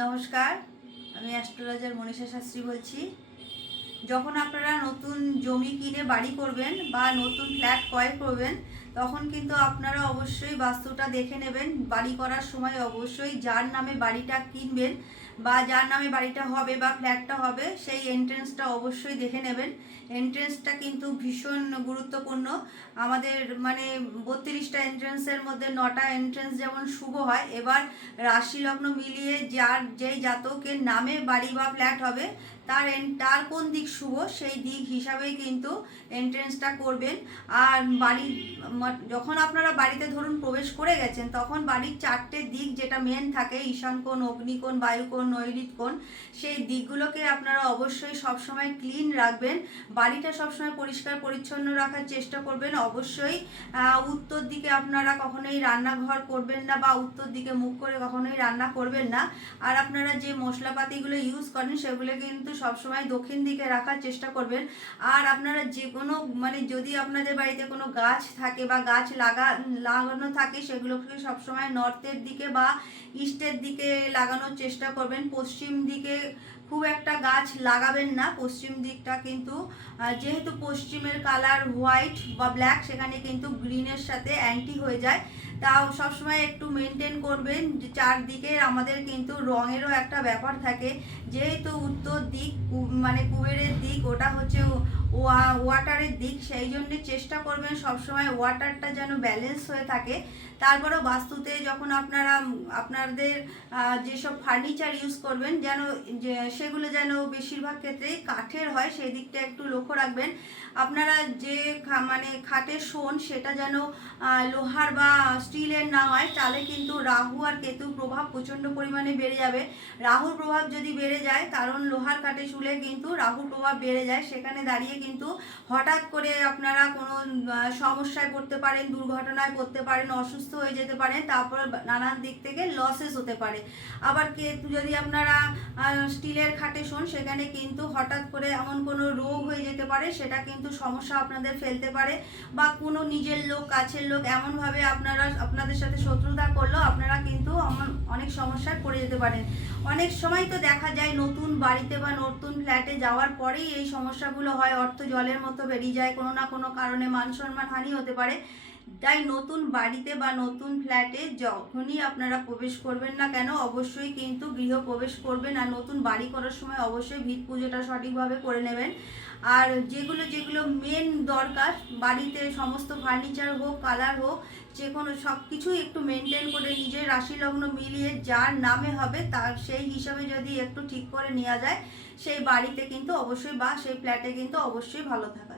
নমস্কার, আমি অ্যাস্ট্রোলজার মনীষা শাস্ত্রী বলছি। যখন আপনারা নতুন জমি কিনে বাড়ি করবেন বা নতুন ফ্ল্যাট ক্রয় করবেন, তখন কিন্তু আপনারা অবশ্যই বাস্তুটা দেখে নেবেন। বাড়ি করার সময় অবশ্যই যার নামে বাড়িটা কিনবেন বা যার নামে বাড়িটা হবে বা ফ্ল্যাটটা হবে, সেই এন্ট্রেন্সটা অবশ্যই দেখে নেবেন। এন্ট্রেন্সটা কিন্তু ভীষণ গুরুত্বপূর্ণ। আমাদের মানে 32টা এন্ট্রেন্সের মধ্যে 9টা এন্ট্রেন্স যেমন শুভ হয়, এবার রাশি লগ্ন মিলিয়ে যার যেই জাতকের নামে বাড়ি বা ফ্ল্যাট হবে তার কোন দিক শুভ সেই দিক হিসাবেই কিন্তু এন্ট্রেন্সটা করবেন। আর যখন আপনারা বাড়িতে ধরুন প্রবেশ করে গেছেন, তখন বাড়ির 4টে দিক যেটা মেন থাকে, ঈশান কোণ, অগ্নিকোণ, বায়ুকোণ, নৈঋত কোণ, সেই দিকগুলোকে আপনারা অবশ্যই সবসময় ক্লিন রাখবেন। বাড়িটা সবসময় পরিষ্কার পরিচ্ছন্ন রাখার চেষ্টা করবেন। অবশ্যই উত্তর দিকে আপনারা কখনোই রান্নাঘর করবেন না বা উত্তর দিকে মুখ করে কখনোই রান্না করবেন না। আর আপনারা যে মশলাপাতিগুলো ইউজ করেন সেগুলো কিন্তু সবসময় দক্ষিণ দিকে রাখার চেষ্টা করবেন। আর আপনারা যে কোনো যদি আপনাদের বাড়িতে কোনো গাছ থাকে বা গাছ লাগানো থাকে, সেগুলোকে সবসময় নর্থের দিকে বা ইস্টের দিকে লাগানোর চেষ্টা করবেন। পশ্চিম দিকে খুব একটা গাছ লাগাবেন না। পশ্চিম দিকটা কিন্তু যেহেতু পশ্চিমের কালার হোয়াইট বা ব্ল্যাক, সেখানে কিন্তু গ্রিনের সাথে অ্যান্টি হয়ে যায়। তাও সবসময় একটু মেনটেন করবেন। চারদিকে আমাদের কিন্তু রঙেরও একটা ব্যাপার থাকে। যেহেতু উত্তর দিক কুবেরের দিক, ওটা হচ্ছে ওয়াটারের দিক, সেই জন্য চেষ্টা করবেন সবসময় ওয়াটারটা যেন ব্যালেন্স হয়ে থাকে। তারপরেও বাস্তুতে যখন আপনারা আপনাদের যেসব ফার্নিচার ইউজ করবেন, সেগুলো যেন বেশিরভাগ ক্ষেত্রেই কাঠের হয়, সেই দিকটা একটু লক্ষ্য রাখবেন। আপনারা যে খাটের শোন, সেটা যেন লোহার বা স্টিলের না হয়, তাহলে কিন্তু রাহু আর কেতুর প্রভাব প্রচণ্ড পরিমাণে বেড়ে যাবে। রাহুর প্রভাব যদি বেড়ে যায়, কারণ লোহার কাঠে শুলে কিন্তু রাহুর প্রভাব বেড়ে যায়, সেখানে দাঁড়িয়ে কিন্তু হঠাৎ করে আপনারা কোনো সমস্যায় পড়তে পারেন, দুর্ঘটনায় পড়তে পারেন, অসুস্থ হয়ে যেতে পারেন, তারপর নানান দিক থেকে লসেস হতে পারে। আবার কেতু যদি আপনারা স্টিলের খাটে শোন, সেখানে কিন্তু হঠাৎ করে এমন কোনো রোগ হয়ে যেতে পারে, সেটা কিন্তু সমস্যা আপনাদের ফেলতে পারে। বা কোনো নিজের লোক, কাছের লোক এমনভাবে আপনাদের সাথে শত্রুতা করলো, আপনারা কিন্তু অনেক সমস্যায় পড়ে যেতে পারেন। অনেক সময় তো দেখা যায় নতুন বাড়িতে বা নতুন ফ্ল্যাটে যাওয়ার পরেই এই সমস্যাগুলো হয়, অর্থ জলের মতো বেরিয়ে যায়, কোনো না কোনো কারণে মান সম্মান হানি হতে পারে। তাই নতুন বাড়িতে বা নতুন ফ্ল্যাটে যখনই আপনারা প্রবেশ করবেন না কেন, অবশ্যই কিন্তু গৃহ প্রবেশ করবেন। আর নতুন বাড়ি করার সময় অবশ্যই ভিত পুজোটা সঠিকভাবে করে নেবেন। আর যেগুলো মেন দরকার বাড়িতে, সমস্ত ফার্নিচার হোক, কালার হোক, যে কোনো সব কিছুই একটু মেনটেন করে নিজের রাশি লগ্ন মিলিয়ে যার নামে হবে তার সেই হিসাবে যদি একটু ঠিক করে নেওয়া যায়, সেই বাড়িতে কিন্তু অবশ্যই বা সেই ফ্ল্যাটে কিন্তু অবশ্যই ভালো থাকা